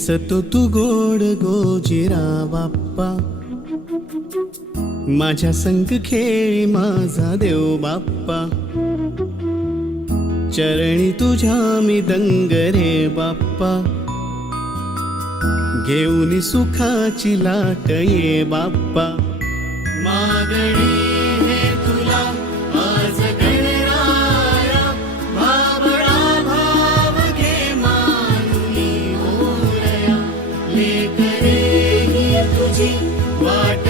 दिसतो तू गोड गोजिरा बाप्पा, माझ्या संग खेळी माझा देव बाप्पा, चरणी तुझ्या मी दंग रे बाप्पा, घेऊन सुखाची लाट ये बाप्पा. मागणी हे तुला आज गणराया, भावळा भाव घे मानुनी मोरया, लेकरे ही तुझी वाट